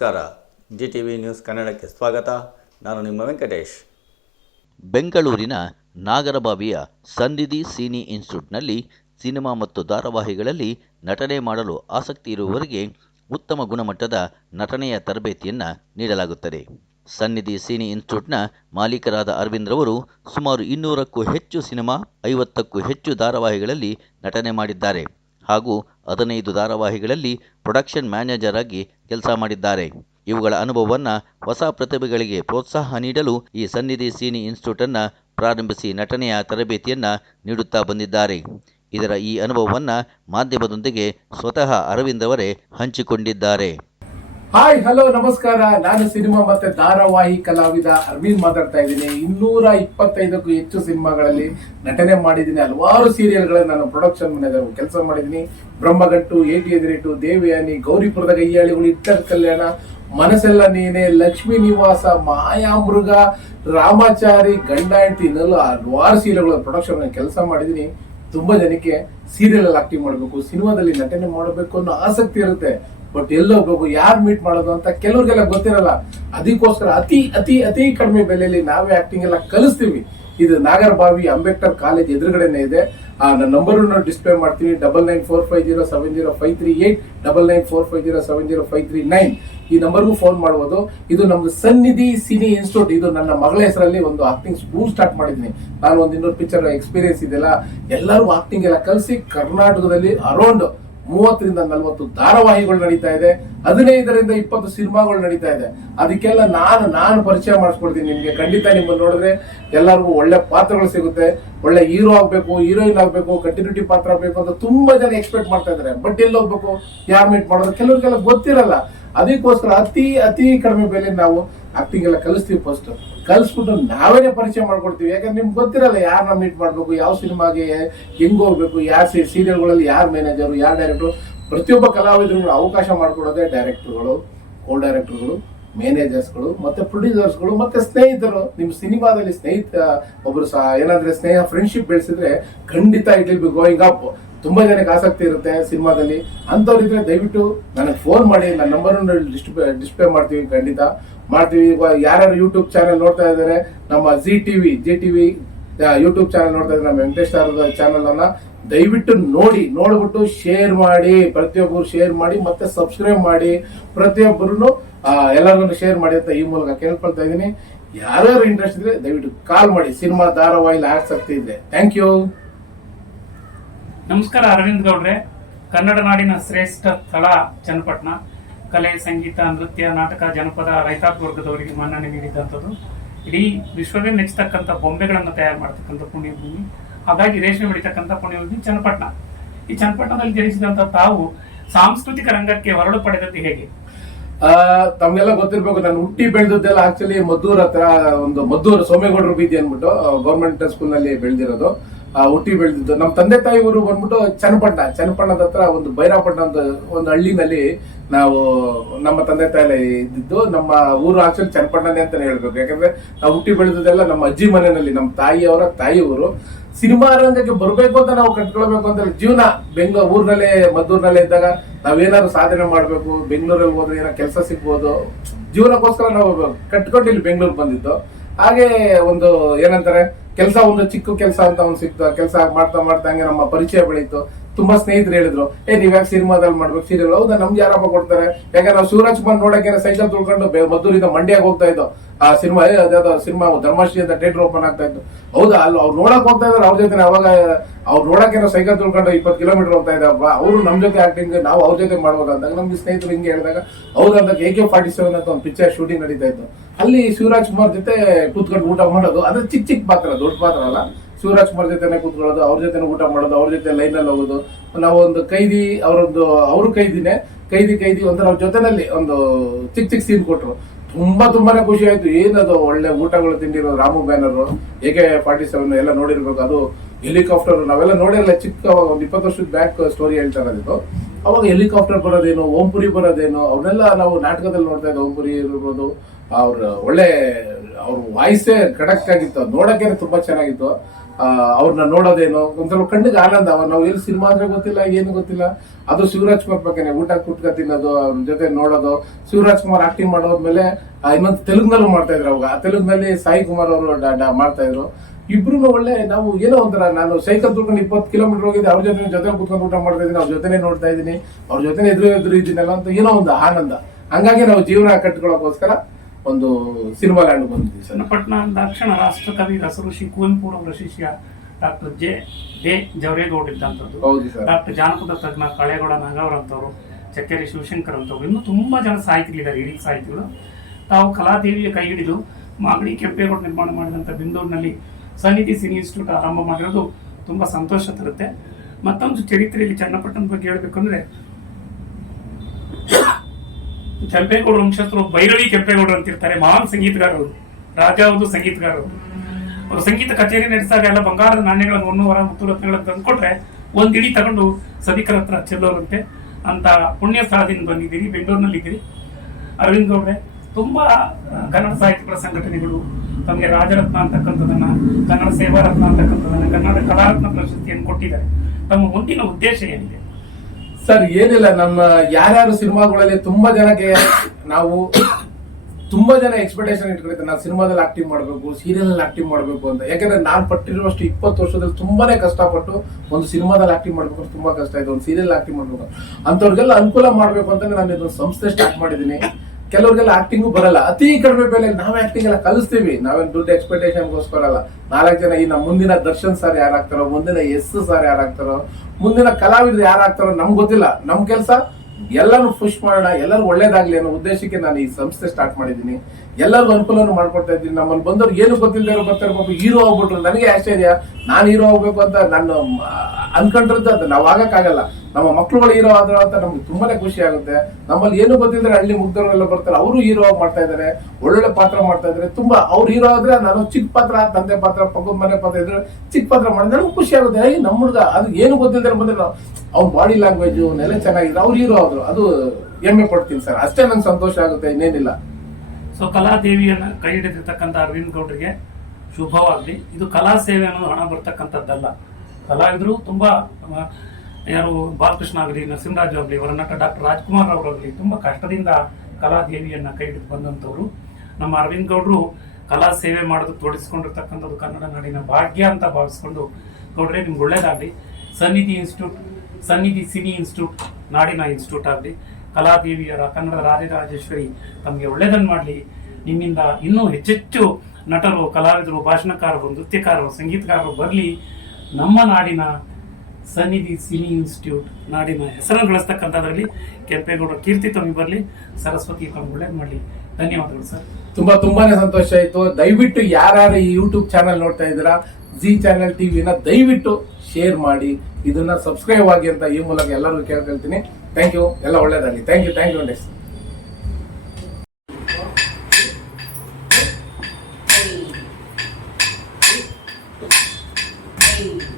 ನಮಸ್ಕಾರ. G T V news ಕನ್ನಡಕ್ಕೆ ಸ್ವಾಗತ. ನಾನು ನಿಮ್ಮ ವೆಂಕಟೇಶ್. ಬೆಂಗಳೂರಿನ ನಾಗರಬಾವಿಯ ಸನ್ನಿಧಿ ಸಿನಿ ಇನ್ಸ್ಟಿಟ್ಯೂಟ್ನಲ್ಲಿ ಸಿನಿಮಾ ಮತ್ತು ಧಾರಾವಾಹಿಗಳಲ್ಲಿ ನಟನೆ ಮಾಡಲು ಆಸಕ್ತಿ ಇರುವವರಿಗೆ ಉತ್ತಮ ಗುಣಮಟ್ಟದ ನಟನೆಯ ತರಬೇತಿಯನ್ನು ನೀಡಲಾಗುತ್ತದೆ. ಸನ್ನಿಧಿ ಸಿನಿ ಇನ್ಸ್ಟಿಟ್ಯೂಟ್ನ ಮಾಲೀಕರಾದ ಅರವಿಂದ್ ರವರು ಸುಮಾರು ಇನ್ನೂರಕ್ಕೂ ಹೆಚ್ಚು ಸಿನಿಮಾ, ಐವತ್ತಕ್ಕೂ ಹೆಚ್ಚು ಧಾರಾವಾಹಿಗಳಲ್ಲಿ ನಟನೆ ಮಾಡಿದ್ದಾರೆ. ಹಾಗೂ ಹದಿನೈದು ಧಾರಾವಾಹಿಗಳಲ್ಲಿ ಪ್ರೊಡಕ್ಷನ್ ಮ್ಯಾನೇಜರ್ ಆಗಿ ಕೆಲಸ ಮಾಡಿದ್ದಾರೆ. ಇವುಗಳ ಅನುಭವವನ್ನು ಹೊಸ ಪ್ರತಿಭೆಗಳಿಗೆ ಪ್ರೋತ್ಸಾಹ ನೀಡಲು ಈ ಸನ್ನಿಧಿ ಸಿನಿ ಇನ್ಸ್ಟಿಟ್ಯೂಟನ್ನು ಪ್ರಾರಂಭಿಸಿ ನಟನೆಯ ತರಬೇತಿಯನ್ನು ನೀಡುತ್ತಾ ಬಂದಿದ್ದಾರೆ. ಇದರ ಈ ಅನುಭವವನ್ನು ಮಾಧ್ಯಮದೊಂದಿಗೆ ಸ್ವತಃ ಅರವಿಂದ್ ಅವರೇ ಹಂಚಿಕೊಂಡಿದ್ದಾರೆ. ಹಾಯ್ ಹಲೋ ನಮಸ್ಕಾರ. ನಾನು ಸಿನಿಮಾ ಮತ್ತೆ ಧಾರಾವಾಹಿ ಕಲಾವಿದ ಅರವಿಂದ್ ಮಾತಾಡ್ತಾ ಇದ್ದೀನಿ. ಇನ್ನೂರ ಇಪ್ಪತ್ತೈದಕ್ಕೂ ಹೆಚ್ಚು ಸಿನಿಮಾಗಳಲ್ಲಿ ನಟನೆ ಮಾಡಿದ್ದೀನಿ. ಹಲವಾರು ಸೀರಿಯಲ್ಗಳಲ್ಲಿ ನಾನು ಪ್ರೊಡಕ್ಷನ್ ಮ್ಯಾನೇಜರ್ ಕೆಲಸ ಮಾಡಿದ್ದೀನಿ. ಬ್ರಹ್ಮಗಟ್ಟು ಏಟಿ ಎದಿರಿಟ್ಟು ದೇವಯಾನಿ, ಗೌರಿಪುರದ ಗೈಯಾಳಿಗಳು ಇಟ್ಟರ್ ಕಲ್ಯಾಣ, ಮನಸ್ಸೆಲ್ಲ ನೀನೆ, ಲಕ್ಷ್ಮೀ ನಿವಾಸ ಮಾಯಾಮೃಗ ರಾಮಾಚಾರಿ, ಗಂಡ ಇನ್ನೆಲ್ಲ ಹಲವಾರು ಸೀರಿಯಲ್ಗಳ ಪ್ರೊಡಕ್ಷನ್ ಕೆಲಸ ಮಾಡಿದ್ದೀನಿ. ತುಂಬಾ ಜನಕ್ಕೆ ಸೀರಿಯಲ್ ಅಲ್ಲಿ ಆಕ್ಟಿಂಗ್ ಮಾಡಬೇಕು, ಸಿನಿಮಾದಲ್ಲಿ ನಟನೆ ಮಾಡಬೇಕು ಅನ್ನೋ ಆಸಕ್ತಿ ಇರುತ್ತೆ. ಬಟ್ ಎಲ್ಲಿ ಹೋಗ್ಬೇಕು ಯಾರು ಮೀಟ್ ಮಾಡೋದು ಅಂತ ಕೆಲವ್ರಿಗೆಲ್ಲ ಗೊತ್ತಿರಲ್ಲ. ಅದಕ್ಕೋಸ್ಕರ ಅತಿ ಅತಿ ಅತಿ ಕಡಿಮೆ ಬೆಲೆಯಲ್ಲಿ ನಾವೇ ಆಕ್ಟಿಂಗ್ ಎಲ್ಲ ಕಲಿಸ್ತೀವಿ. ಇದು ನಾಗರಬಾವಿ ಅಂಬೇಡ್ಕರ್ ಕಾಲೇಜ್ ಎದುರುಗಡೆನೆ ಇದೆ. ಆ, ನನ್ನ ನಂಬರ್ ಡಿಸ್ಪ್ಲೇ ಮಾಡ್ತೀನಿ. Double nine four five zero seven zero five three eight double nine four five zero seven zero five three nine ಈ ನಂಬರ್ಗೂ ಫೋನ್ ಮಾಡ್ಬೋದು. ಇದು ನಮ್ದು ಸನ್ನಿಧಿ ಸಿನಿ ಇನ್ಸ್ಟಿಟ್ಯೂಟ್. ಇದು ನನ್ನ ಮಗಳ ಹೆಸರಲ್ಲಿ ಒಂದು ಆಕ್ಟಿಂಗ್ ಸ್ಕೂಲ್ ಸ್ಟಾರ್ಟ್ ಮಾಡಿದ್ದೀನಿ. ನಾನು ಒಂದು ಇನ್ನೂರು ಪಿಕ್ಚರ್ ಎಕ್ಸ್ಪೀರಿಯನ್ಸ್ ಇದೆಲ್ಲ. ಎಲ್ಲರೂ ಆಕ್ಟಿಂಗ್ ಎಲ್ಲ ಕಲಿಸಿ ಕರ್ನಾಟಕದಲ್ಲಿ ಅರೌಂಡ್ ಮೂವತ್ತರಿಂದ ನಲವತ್ತು ಧಾರಾವಾಹಿಗಳು ನಡೀತಾ ಇದೆ, ಹದಿನೈದರಿಂದ ಇಪ್ಪತ್ತು ಸಿನಿಮಾಗಳು ನಡೀತಾ ಇದೆ. ಅದಕ್ಕೆಲ್ಲ ನಾನು ನಾನು ಪರಿಚಯ ಮಾಡಿಸ್ಕೊಡ್ತೀನಿ ನಿಮಗೆ. ಖಂಡಿತ ನಿಮ್ಮನ್ನು ನೋಡಿದ್ರೆ ಎಲ್ಲರಿಗೂ ಒಳ್ಳೆ ಪಾತ್ರಗಳು ಸಿಗುತ್ತೆ. ಒಳ್ಳೆ ಹೀರೋ ಆಗಬೇಕು, ಹೀರೋಯಿನ್ ಆಗಬೇಕು ಕಂಟಿನ್ಯೂಟಿ ಪಾತ್ರ ಆಗಬೇಕು ಅಂತ ತುಂಬಾ ಜನ ಎಕ್ಸ್ಪೆಕ್ಟ್ ಮಾಡ್ತಾ ಇದ್ದಾರೆ. ಬಟ್ ಎಲ್ಲಿ ಹೋಗ್ಬೇಕು, ಯಾರು ಮೀಟ್ ಮಾಡೋದು, ಕೆಲವ್ರಿಗೆಲ್ಲ ಗೊತ್ತಿರಲ್ಲ. ಅದಕ್ಕೋಸ್ಕರ ಅತಿ ಅತಿ ಕಡಿಮೆ ಬೆಲೆ ನಾವು ಆಕ್ಟಿಂಗ್ ಎಲ್ಲ ಕಲಿಸ್ತೀವಿ ಫಸ್ಟ್ ಕಲಿಸ್ಬಿಟ್ಟು ನಾವೇನೆ ಪರಿಚಯ ಮಾಡ್ಕೊಡ್ತೀವಿ. ಯಾಕಂದ್ರೆ ನಿಮ್ಗೆ ಗೊತ್ತಿರಲ್ಲ ಯಾರನ್ನ ಮೀಟ್ ಮಾಡಬೇಕು, ಯಾವ ಸಿನಿಮಾಗೆ ಹೆಂಗ್ ಹೋಗ್ಬೇಕು, ಯಾರ ಸೀರಿಯಲ್ಗಳಲ್ಲಿ ಯಾರು ಮ್ಯಾನೇಜರು ಯಾರು ಡೈರೆಕ್ಟರ್ ಪ್ರತಿಯೊಬ್ಬ ಕಲಾವಿದರುಗಳು ಅವಕಾಶ ಮಾಡಿಕೊಡೋದೇ ಡೈರೆಕ್ಟರ್ಗಳು ಕೋ ಡೈರೆಕ್ಟರ್ಗಳು ಮ್ಯಾನೇಜರ್ಸ್ಗಳು ಮತ್ತೆ ಪ್ರೊಡ್ಯೂಸರ್ಸ್ಗಳು ಮತ್ತೆ ಸ್ನೇಹಿತರು. ನಿಮ್ಮ ಸಿನಿಮಾದಲ್ಲಿ ಸ್ನೇಹಿತ ಒಬ್ರು ಸಹ, ಏನಾದ್ರೆ ಸ್ನೇಹ ಫ್ರೆಂಡ್ಶಿಪ್ ಬೆಳೆಸಿದ್ರೆ ಖಂಡಿತ it will be going up ತುಂಬಾ ಜನಕ್ಕೆ ಆಸಕ್ತಿ ಇರುತ್ತೆ ಸಿನಿಮಾದಲ್ಲಿ. ಅಂಥವ್ರಿದ್ರೆ ದಯವಿಟ್ಟು ನನಗೆ ಫೋನ್ ಮಾಡಿ, ನನ್ನ ನಂಬರ್ ಡಿಸ್ಪ್ಲೇ ಮಾಡ್ತೀವಿ, ಖಂಡಿತ. ಮಾಡ್ತೀವಿ. ಯಾರು ಯೂಟ್ಯೂಬ್ ಚಾನಲ್ ನೋಡ್ತಾ ಇದ್ದಾರೆ, ನಮ್ಮ Zee TV Zee TV YouTube channel ನೋಡ್ತಾ ಇದ್ದಾರೆ, ನಮ್ಮ ವೆಂಕಟೇಶ್ ಸರ್ ಚಾನೆಲ್ ಅನ್ನ ದಯವಿಟ್ಟು ನೋಡಿ, ನೋಡ್ಬಿಟ್ಟು ಶೇರ್ ಮಾಡಿ, ಪ್ರತಿಯೊಬ್ಬರು ಶೇರ್ ಮಾಡಿ, ಮತ್ತೆ ಸಬ್ಸ್ಕ್ರೈಬ್ ಮಾಡಿ. ಪ್ರತಿಯೊಬ್ಬರು ಎಲ್ಲರನ್ನು ಶೇರ್ ಮಾಡಿ ಅಂತ ಈ ಮೂಲಕ ಕೇಳ್ಕೊಳ್ತಾ ಇದ್ದೀನಿ. ಯಾರ್ಯಾರು ಇಂಟ್ರೆಸ್ಟ್ ಇದ್ರೆ ದಯವಿಟ್ಟು ಕಾಲ್ ಮಾಡಿ. ಸಿನಿಮಾ ಧಾರಾವಾಹಿ ಆಸಕ್ತಿ ಇದೆ ಥ್ಯಾಂಕ್ ಯು ನಮಸ್ಕಾರ, ಅರವಿಂದ್ ಗೌಡ್ರೆ. ಕನ್ನಡ ನಾಡಿನ ಶ್ರೇಷ್ಠ ಸ್ಥಳ ಚನ್ನಪಟ್ಟಣ ಕಲೆ, ಸಂಗೀತ, ನೃತ್ಯ, ನಾಟಕ, ಜನಪದ, ರೈತಾಪಿ ವರ್ಗದವರಿಗೆ ಮನ್ನಣೆ ನೀಡಿದಂಥದ್ದು. ಇಡೀ ವಿಶ್ವವೇ ಮೆಚ್ಚತಕ್ಕಂಥ ಬೊಂಬೆಗಳನ್ನು ತಯಾರು ಮಾಡ್ತಕ್ಕಂಥ ಪುಣ್ಯಭೂಮಿ. ಹಾಗಾಗಿ ರೇಷ್ಮೆ ಬೆಳೀತಕ್ಕಂಥ ಪುಣ್ಯಭೂಮಿ ಚನ್ನಪಟ್ಟಣ ಈ ಚನ್ನಪಟ್ಟಣದಲ್ಲಿ ಜನಿಸಿದಂಥ ತಾವು ಸಾಂಸ್ಕೃತಿಕ ರಂಗಕ್ಕೆ ಹೊರಡು ಪಡೆದದ್ದು ಹೇಗೆ? ತಮ್ಗೆಲ್ಲ ಗೊತ್ತಿರ್ಬೇಕು, ನಾನು ಹುಟ್ಟಿ ಬೆಳೆದದ್ದೆಲ್ಲ ಆಕ್ಚುಲಿ ಮದ್ದೂರ್ ಹತ್ರ ಒಂದು ಮದ್ದೂರ್ ಸೋಮೇಗೌಡರು ಬೀದಿ ಅಂದ್ಬಿಟ್ಟು ಗೌರ್ಮೆಂಟ್ ಸ್ಕೂಲ್ನಲ್ಲಿ ಬೆಳೆದಿರೋದು. ಹುಟ್ಟಿ ಬೆಳೆದಿದ್ದು. ನಮ್ಮ ತಂದೆ ತಾಯಿ ಊರು ಬಂದ್ಬಿಟ್ಟು ಚನ್ನಪಟ್ಟಣ. ಚನ್ನಪಟ್ಟಣದ ಹತ್ರ ಒಂದು ಬೈರಾಪಟ್ಟಣ ಅಂತ ಒಂದು ಹಳ್ಳಿನಲ್ಲಿ ನಾವು ನಮ್ಮ ತಂದೆ ತಾಯಿ ಇದ್ದಿದ್ದು. ನಮ್ಮ ಊರು ಆಕ್ಚುಲಿ ಚನ್ನಪಟ್ಟಣನೇ ಅಂತಾನೆ ಹೇಳ್ಬೇಕು. ಯಾಕಂದ್ರೆ ನಾವು ಹುಟ್ಟಿ ಬೆಳೆದದೆಲ್ಲ ನಮ್ಮ ಅಜ್ಜಿ ಮನೆಯಲ್ಲಿ, ನಮ್ಮ ತಾಯಿಯವರ ತಾಯಿ ಊರು. ಸಿನಿಮಾ ರಂಗಕ್ಕೆ ಬರಬೇಕು ಅಂತ ನಾವು ಕಟ್ಕೊಳ್ಬೇಕು ಅಂತ ಜೀವನ. ಬೆಂಗಳೂರು, ಊರಿನಲ್ಲೇ, ಮದ್ದೂರ್ನಲ್ಲೇ ಇದ್ದಾಗ ನಾವೇನಾದ್ರು ಸಾಧನೆ ಮಾಡ್ಬೇಕು, ಬೆಂಗಳೂರಲ್ಲಿ ಹೋದ್ರೆ ಏನೋ ಕೆಲಸ ಸಿಗ್ಬೋದು. ಜೀವನಕ್ಕೋಸ್ಕರ ನಾವು ಕಟ್ಕೊಂಡು ಇಲ್ಲಿ ಬೆಂಗಳೂರು ಬಂದಿದ್ದು. ಹಾಗೆ ಒಂದು ಏನಂತಾರೆ ಕೆಲಸ ಒಂದು ಚಿಕ್ಕ ಕೆಲಸ ಅಂತ ಒಂದು ಸಿಕ್ತು. ಕೆಲಸ ಮಾಡ್ತಾ ಮಾಡ್ತಾ ಹಂಗೆ ನಮ್ಮ ಪರಿಚಯ ಬೆಳೀತು. ತುಂಬಾ ಸ್ನೇಹಿತರು ಹೇಳಿದ್ರು, ಏ, ನೀವ್ ಯಾಕೆ ಸಿನಿಮಾದಲ್ಲಿ ಮಾಡ್ಬೇಕು? ಸೀರಿಯಲ್ ಹೌದಾ? ನಮ್ಗೆ ಯಾರಪ್ಪ ಕೊಡ್ತಾರೆ? ಯಾಕಂದ್ರೆ ನಾವು ಶಿವರಾಜ್ ಕುಮಾರ್ ನೋಡಕ್ಕೆ ಸೈಕಲ್ ತುಳ್ಕೊಂಡು ಮದ್ದೂರಿಂದ ಮಂಡ್ಯಾಗ ಹೋಗ್ತಾ ಇದ್ದೋ, ಆ ಸಿನಿಮಾ ಸಿನಿಮಾ, ಧರ್ಮಶ್ರೀ ಅಂತ ಥಿಯೇಟರ್ ಓಪನ್ ಆಗ್ತಾ ಇತ್ತು. ಹೌದಾ? ಅಲ್ಲಿ, ಅವ್ರು ನೋಡಕ್ ಹೋಗ್ತಾ ಇದ್ರು ಅವ್ರ ಜೊತೆ ಅವಾಗ, ಅವ್ರು ನೋಡಕ್ಕೆ ಸೈಕಲ್ ತುಳ್ಕೊಂಡು ಇಪ್ಪತ್ತು ಕಿಲೋಮೀಟರ್ ಹೋಗ್ತಾ ಇದ್ದಪ್ಪ ಅವರು ನಮ್ ಜೊತೆ ಆಕ್ಟಿಂಗ್ ನಾವು ಅವ್ರ ಜೊತೆ ಮಾಡ್ಬೋದು? ಅಂದಾಗ ನಮ್ಗೆ ಸ್ನೇಹಿತರು ಹಿಂಗೆ ಹೇಳಿದಾಗ ಹೌದಂತ ಅಂತ ಕೆ ಫಾರ್ಟಿ ಸೆವೆನ್ ಅಂತ ಒಂದು ಪಿಕ್ಚರ್ ಶೂಟಿಂಗ್ ನಡೀತಾ ಇತ್ತು. ಅಲ್ಲಿ ಶಿವರಾಜ್ ಕುಮಾರ್ ಜೊತೆ ಕೂತ್ಕೊಂಡು ಊಟ ಮಾಡೋದು. ಅದ್ರ ಚಿಕ್ಕ ಚಿಕ್ಕ ಪಾತ್ರ, ದೊಡ್ಡ ಪಾತ್ರ ಅಲ್ಲ. ಶಿವರಾಜ್ ಕುಮಾರ್ ಜೊತೆನೆ ಕೂತ್ಕೊಳ್ಳೋದು, ಅವ್ರ ಜೊತೆ ಊಟ ಮಾಡೋದು, ಅವ್ರ ಜೊತೆ ಲೈನ್ ಅಲ್ಲಿ ಹೋಗೋದು. ನಾವು ಒಂದು ಕೈದಿ, ಅವರೊಂದು, ಅವರು ಕೈದಿನೇ, ಕೈದಿ ಕೈದಿ ಒಂಥರ ಅವ್ರ ಜೊತೆನಲ್ಲಿ ಒಂದು ಚಿಕ್ಕ ಚಿಕ್ಕ ಸೀನ್ ಕೊಟ್ರು. ತುಂಬಾ ತುಂಬಾನೇ ಖುಷಿ ಆಯ್ತು. ಏನದು ಒಳ್ಳೆ ಊಟಗಳು ತಿಂಡಿರೋ Ramu banner K forty seven ಎಲ್ಲ ನೋಡಿರ್ಬೇಕು. ಅದು ಹೆಲಿಕಾಪ್ಟರ್ ನಾವೆಲ್ಲ ನೋಡಿರಲ್ಲ, ಚಿಕ್ಕ ಒಂದು ಇಪ್ಪತ್ತು ವರ್ಷದ ಬ್ಯಾಕ್ ಸ್ಟೋರಿ ಹೇಳ್ತಾರೆ ಇರೋದು ಅವಾಗ ಹೆಲಿಕಾಪ್ಟರ್ ಬರೋದೇನು, ಓಂಪುರಿ ಬರೋದೇನು ಅವನ್ನೆಲ್ಲ ನಾವು ನಾಟಕದಲ್ಲಿ ನೋಡ್ತಾ ಇದ್ದ ಓಂಪುರಿ ಇರ್ಬೋದು, ಅವ್ರ ಒಳ್ಳೆ, ಅವ್ರ ವಾಯ್ಸೇ ಖಡಕ್ ಆಗಿತ್ತು ನೋಡಕ್ಕೆ ತುಂಬಾ ಚೆನ್ನಾಗಿತ್ತು. ಅವ್ರನ್ನ ನೋಡೋದೇನೋ, ಒಂದ್ ಸ್ವಲ್ಪ ಕಣ್ಣಿಗೆ ಆನಂದ, ಅವ ನಾವು ಎಲ್ಲಿ ಸಿನಿಮಾ ಅಂದ್ರೆ ಗೊತ್ತಿಲ್ಲ, ಏನು ಗೊತ್ತಿಲ್ಲ. ಅದು ಶಿವರಾಜ್ ಕುಮಾರ್ ಬಗ್ಗೆ ಊಟ ಕುಟ್ಕ ತಿನ್ನೋದು ಅವ್ರ ಜೊತೆ ನೋಡೋದು. ಶಿವರಾಜ್ ಕುಮಾರ್ ಆಕ್ಟಿಂಗ್ ಮಾಡೋದ್ಮೇಲೆ ಇನ್ನೊಂದು ತೆಲುಗ್ನಲ್ಲೂ ಮಾಡ್ತಾ ಇದ್ರು ಅವಾಗ. ಆ ತೆಲುಗ್ನಲ್ಲಿ ಸಾಯಿ ಕುಮಾರ್ ಅವರು ಮಾಡ್ತಾ ಇದ್ರು. ಇಬ್ರು ಒಳ್ಳೆ ನಾವು ಏನೋ ಒಂಥರ ನಾನು ಸೈಕಲ್ ತುಳ್ಕೊಂಡು ಇಪ್ಪತ್ತು ಕಿಲೋಮೀಟರ್ ಹೋಗಿದ್ದೆ ಅವ್ರ ಜೊತೆ ಜೊತೆ ಕುತ್ಕೊಂಡು ಊಟ ಮಾಡ್ತಾ ಇದ್ದೀನಿ ಅವ್ರ ಜೊತೆ ನೋಡ್ತಾ ಇದ್ದೀನಿ ಅವ್ರ ಜೊತೆ ಎದುರು ಎದುರು ಇದ್ದೀನಲ್ಲ ಅಂತ ಏನೋ ಒಂದು ಆನಂದ. ಹಂಗಾಗಿ ನಾವು ಜೀವನ ಕಟ್ಕೊಳ್ಳೋಕೋಸ್ಕರ ಒಂದು ಸಿನಿಮಾ ಲ್ಯಾಂಡ್ ಬಂದಿದ್ದೀವಿ ಸರ್. ಚನ್ನಪಟ್ಟಣ ದಕ್ಷಿಣ ರಾಷ್ಟ್ರಕವಿ ರಸಋಷಿ ಕುವೆಂಪುರವರ ಶಿಷ್ಯ ಡಾಕ್ಟರ್ ಜೆ ಡೆ ಜವರೇಗೌಡ ಇದ್ದಂಥದ್ದು. ಹೌದು ಸರ್. ಡಾಕ್ಟರ್ ಜಾನಪದ ತಜ್ಞ ಕಳೆಗೌಡ ನಾಗವರ್ ಅಂತವರು ಚಕ್ಕೇರಿ ಶಿವಶಂಕರ್ ಅಂತವ್ರು ಇನ್ನೂ ತುಂಬಾ ಜನ ಸಾಹಿತಿಗಳಿದ್ದಾರೆ ಹಿರಿಯ ಸಾಹಿತಿಗಳು. ತಾವು ಕಲಾದೇವಿಯ ಕೈ ಹಿಡಿದು ಮಾಗಡಿ ಕೆಂಪೇಗೌಡ ನಿರ್ಮಾಣ ಮಾಡಿದಂಥ ಬಿಂದೂರಿನಲ್ಲಿ ಸನ್ನಿಧಿ ಸಿನಿ ಇನ್ಸ್ಟಿಟ್ಯೂಟ್ ಆರಂಭ ಮಾಡಿರೋದು ತುಂಬಾ ಸಂತೋಷ ತರುತ್ತೆ. ಮತ್ತೊಂದು ಚರಿತ್ರೆಯಲ್ಲಿ ಚನ್ನಪಟ್ಟಣ ಬಗ್ಗೆ ಹೇಳ್ಬೇಕಂದ್ರೆ ಕೆಂಪೇಗೌಡ ವಂಶಸ್ಥರು ಭೈರವಿ ಕೆಂಪೇಗೌಡರು ಅಂತಿರ್ತಾರೆ, ಮಹಾನ್ ಸಂಗೀತಗಾರರು, ರಾಜ ಅವರು ಸಂಗೀತಗಾರರು. ಅವರು ಸಂಗೀತ ಕಚೇರಿ ನಡೆಸಿದಾಗ ಎಲ್ಲ ಬಂಗಾರದ ನಾಣ್ಯಗಳನ್ನು ಒಂದು ವರ ಮತ್ತು ರತ್ನಗಳನ್ನು ತಂದ್ಕೊಟ್ರೆ ಒಂದ್ ಇಡೀ ತಗೊಂಡು ಸಭಿಕರ ಹತ್ರ ಚೆಲ್ಲೋರಂತೆ ಅಂತ ಪುಣ್ಯ ಸ್ಥಳದಿಂದ ಬಂದಿದ್ದೀರಿ, ಬೆಂಗಳೂರಿನಲ್ಲಿದ್ದೀರಿ. ಅರವಿಂದ್ ಗೌಡ್ರೆ, ತುಂಬಾ ಕನ್ನಡ ಸಾಹಿತ್ಯಗಳ ಸಂಘಟನೆಗಳು ತಮಗೆ ರಾಜರತ್ನ ಅಂತಕ್ಕಂಥದನ್ನ ಕನ್ನಡ ಸೇವಾ ರತ್ನ ಅಂತಕ್ಕಂಥದನ್ನ ಕನ್ನಡ ಕಲಾರತ್ನ ಪ್ರಶಸ್ತಿಯನ್ನು ಕೊಟ್ಟಿದ್ದಾರೆ. ತಮ್ಮ ಮುಂದಿನ ಉದ್ದೇಶ ಏನಿದೆ? ಸರ್, ಏನಿಲ್ಲ, ನಮ್ಮ ಯಾರ್ಯಾರು ಸಿನಿಮಾಗಳಲ್ಲಿ ತುಂಬಾ ಜನಕ್ಕೆ ನಾವು ತುಂಬಾ ಜನ ಎಕ್ಸ್ಪೆಕ್ಟೇಷನ್ ಇಟ್ಕೊಳ್ತಾರೆ. ನಾನು ಸಿನಿಮಾದಲ್ಲಿ ಆಕ್ಟಿಂಗ್ ಮಾಡಬೇಕು ಸೀರಿಯಲ್ ಅಲ್ಲಿ ಆಕ್ಟಿಂಗ್ ಮಾಡಬೇಕು ಅಂತ. ಯಾಕಂದ್ರೆ ನಾನು ಪಟ್ಟಿರುವಷ್ಟು ಇಪ್ಪತ್ತು ವರ್ಷದಲ್ಲಿ ತುಂಬಾನೇ ಕಷ್ಟಪಟ್ಟು ಒಂದು ಸಿನಿಮಾದಲ್ಲಿ ಆಕ್ಟಿಂಗ್ ಮಾಡ್ಬೇಕು ತುಂಬಾ ಕಷ್ಟ. ಇದೆ ಒಂದು ಸೀರಿಯಲ್ ಆಕ್ಟಿಂಗ್ ಮಾಡ್ಬೇಕು. ಅಂತವ್ರಿಗೆಲ್ಲ ಅನುಕೂಲ ಮಾಡ್ಬೇಕು ಅಂತಂದ್ರೆ ನಾನು ಇದೊಂದು ಸಂಸ್ಥೆ ಸ್ಟಾರ್ಟ್ ಮಾಡಿದ್ದೀನಿ. ಕೆಲವ್ರಿಗೆಲ್ಲ ಆಕ್ಟಿಂಗ್ ಬರಲ್ಲ. ಅತಿ ಕಡಿಮೆ ಬೆಲೆ ನಾವ್ ಆಕ್ಟಿಂಗ್ ಎಲ್ಲ ಕಲಿಸ್ತೀವಿ. ನಾವೇನ್ ದುಡ್ಡು ಎಕ್ಸ್ಪೆಕ್ಟೇಷನ್ಗೋಸ್ಕರ ಅಲ್ಲ. ನಾಲ್ಕು ಜನ ಈ ನಮ್ಮ ಮುಂದಿನ ದರ್ಶನ್ ಸರ್ ಯಾರಾಗ್ತಾರೋ ಮುಂದಿನ ಎಸ್ ಸರ್ ಯಾರಾಗ್ತಾರೋ ಮುಂದಿನ ಕಲಾವಿದ್ರು ಯಾರಾಗ್ತಾರೋ ನಮ್ಗೆ ಗೊತ್ತಿಲ್ಲ. ನಮ್ ಕೆಲಸ ಎಲ್ಲರೂ ಪುಷ್ ಮಾಡೋಣ, ಎಲ್ಲರೂ ಒಳ್ಳೇದಾಗ್ಲಿ ಅನ್ನೋ ಉದ್ದೇಶಕ್ಕೆ ನಾನು ಈ ಸಂಸ್ಥೆ ಸ್ಟಾರ್ಟ್ ಮಾಡಿದ್ದೀನಿ. ಎಲ್ಲರಿಗೂ ಅನುಕೂಲವನ್ನು ಮಾಡ್ಕೊಡ್ತಾ ಇದ್ದೀನಿ. ನಮ್ಮಲ್ಲಿ ಬಂದವ್ರು ಏನು ಗೊತ್ತಿಲ್ಲದೆ ಬರ್ತಾರೆ ಪಾಪ ಹೀರೋ ಆಗ್ಬಿಟ್ರು. ನನಗೆ ಆಶ್ಚರ್ಯ. ನಾನು ಹೀರೋ ಆಗ್ಬೇಕು ಅಂತ ನಾನು ಅನ್ಕೊಂಡಿರೋದು ಅದು. ನಾವು ಆಗಕ್ಕಾಗಲ್ಲ. ನಮ್ಮ ಮಕ್ಕಳುಗಳು ಹೀರೋ ಆದ್ರು ಅಂತ ನಮ್ಗೆ ತುಂಬಾನೇ ಖುಷಿ ಆಗುತ್ತೆ. ನಮ್ಮಲ್ಲಿ ಏನು ಗೊತ್ತಿದ್ರೆ ಹಳ್ಳಿ ಮುಗ್ದವರೆಲ್ಲ ಬರ್ತಾರೆ. ಅವರು ಹೀರೋ ಆಗಿ ಮಾಡ್ತಾ ಇದ್ದಾರೆ ಒಳ್ಳೊಳ್ಳೆ ಪಾತ್ರ ಮಾಡ್ತಾ ಇದ್ದಾರೆ ತುಂಬಾ ಅವ್ರು ಹೀರೋ ಆದ್ರೆ ನಾನು ಚಿಕ್ಕ ಪಾತ್ರ, ತಂದೆ ಪಾತ್ರ, ಪಕ್ಕದ ಮನೆ ಪಾತ್ರ ಇದ್ರೆ ಚಿಕ್ಕ ಪಾತ್ರ ಮಾಡಿದ್ರೆ ನಮ್ಗೆ ಖುಷಿ ಆಗುತ್ತೆ. ನಮ್ಮ ಹುಡುಗ, ಅದು ಏನು ಗೊತ್ತಿದ್ರೆ ಬಂದ್ರೆ ನಾವು ಅವ್ನ ಬಾಡಿ ಲ್ಯಾಂಗ್ವೇಜ್ ನೆಲೆ ಚೆನ್ನಾಗಿದೆ ಅವ್ರು ಹೀರೋ ಆದ್ರು. ಅದು ಹೆಮ್ಮೆ ಪಡ್ತೀನಿ ಸರ್. ಅಷ್ಟೇ ನಂಗೆ ಸಂತೋಷ ಆಗುತ್ತೆ, ಇನ್ನೇನಿಲ್ಲ. ಸೊ ಕಲಾದೇವಿಯನ್ನ ಕೈ ಹಿಡಿದಿರ್ತಕ್ಕಂಥ ಅರವಿಂದ್ ಗೌಡ್ರಿಗೆ ಶುಭವಾಗಲಿ. ಇದು ಕಲಾ ಸೇವೆ ಅನ್ನೋದು ಹಣ ಬರ್ತಕ್ಕಂಥದ್ದಲ್ಲ. ಕಲಾವಿದರು ತುಂಬಾ ಯಾರು ಬಾಲಕೃಷ್ಣ ಆಗಲಿ, ನರಸಿಂಹರಾಜು ಆಗಲಿ, ಅವರ ನಟ ಡಾಕ್ಟರ್ ರಾಜ್ಕುಮಾರ್ ಅವರಾಗಲಿ ತುಂಬಾ ಕಷ್ಟದಿಂದ ಕಲಾದೇವಿಯನ್ನು ಕೈ ಹಿಡಿದು ಬಂದಂಥವ್ರು. ನಮ್ಮ ಅರವಿಂದ್ ಗೌಡ್ರು ಕಲಾ ಸೇವೆ ಮಾಡೋದು ತೋಡಿಸ್ಕೊಂಡಿರ್ತಕ್ಕಂಥದ್ದು ಕನ್ನಡ ನಾಡಿನ ಭಾಗ್ಯ ಅಂತ ಭಾವಿಸ್ಕೊಂಡು ಗೌಡ್ರೆ, ನಿಮ್ಗೆ ಒಳ್ಳೇದಾಗಲಿ. ಸನ್ನಿಧಿ ಇನ್ಸ್ಟಿಟ್ಯೂಟ್, ಸನ್ನಿಧಿ ಸಿನಿ ಇನ್ಸ್ಟಿಟ್ಯೂಟ್, ನಾಡಿನ ಇನ್ಸ್ಟಿಟ್ಯೂಟ್ ಆಗಲಿ. ಕಲಾದೇವಿಯರ ಕನ್ನಡ ರಾಜರಾಜೇಶ್ವರಿ ತಮಗೆ ಒಳ್ಳೇದನ್ನು ಮಾಡಲಿ. ನಿಮ್ಮಿಂದ ಇನ್ನೂ ಹೆಚ್ಚೆಚ್ಚು ನಟರು, ಕಲಾವಿದರು, ಭಾಷಣಕಾರರು, ನೃತ್ಯಕಾರರು ಸಂಗೀತಕಾರರು ಬರಲಿ. ನಮ್ಮ ನಾಡಿನ ಸನ್ನಿಧಿ ಸಿನಿ ಇನ್ಸ್ಟಿಟ್ಯೂಟ್ ನಾಡಿನ ಹೆಸರನ್ನು ಗಳಿಸ್ತಕ್ಕಂಥದ್ರಲ್ಲಿ ಕೆಂಪೇಗೌಡರ ಕೀರ್ತಿ ತಮಗೆ ಬರಲಿ ಸರಸ್ವತಿ ಒಳ್ಳೇದು ಮಾಡಲಿ ಧನ್ಯವಾದಗಳು ಸರ್. ತುಂಬಾ ತುಂಬಾನೇ ಸಂತೋಷ ಆಯಿತು. ದಯವಿಟ್ಟು ಯಾರ್ಯಾರು ಈ ಯೂಟ್ಯೂಬ್ ಚಾನಲ್ ನೋಡ್ತಾ ಇದ್ದೀರಾ ಜಿ ಚಾನಲ್ ಟಿವಿನ ದಯವಿಟ್ಟು ಶೇರ್ ಮಾಡಿ. ಇದನ್ನ ಸಬ್ಸ್ಕ್ರೈಬ್ ಆಗಿ ಅಂತ ಈ ಮೂಲಕ ಎಲ್ಲರಿಗೂ ಕೇಳ್ಕೊಳ್ತೀನಿ. ಥ್ಯಾಂಕ್ ಯು ಎಲ್ಲ ಒಳ್ಳೇದಾಗಲಿ. Thank you thank you next ಇದು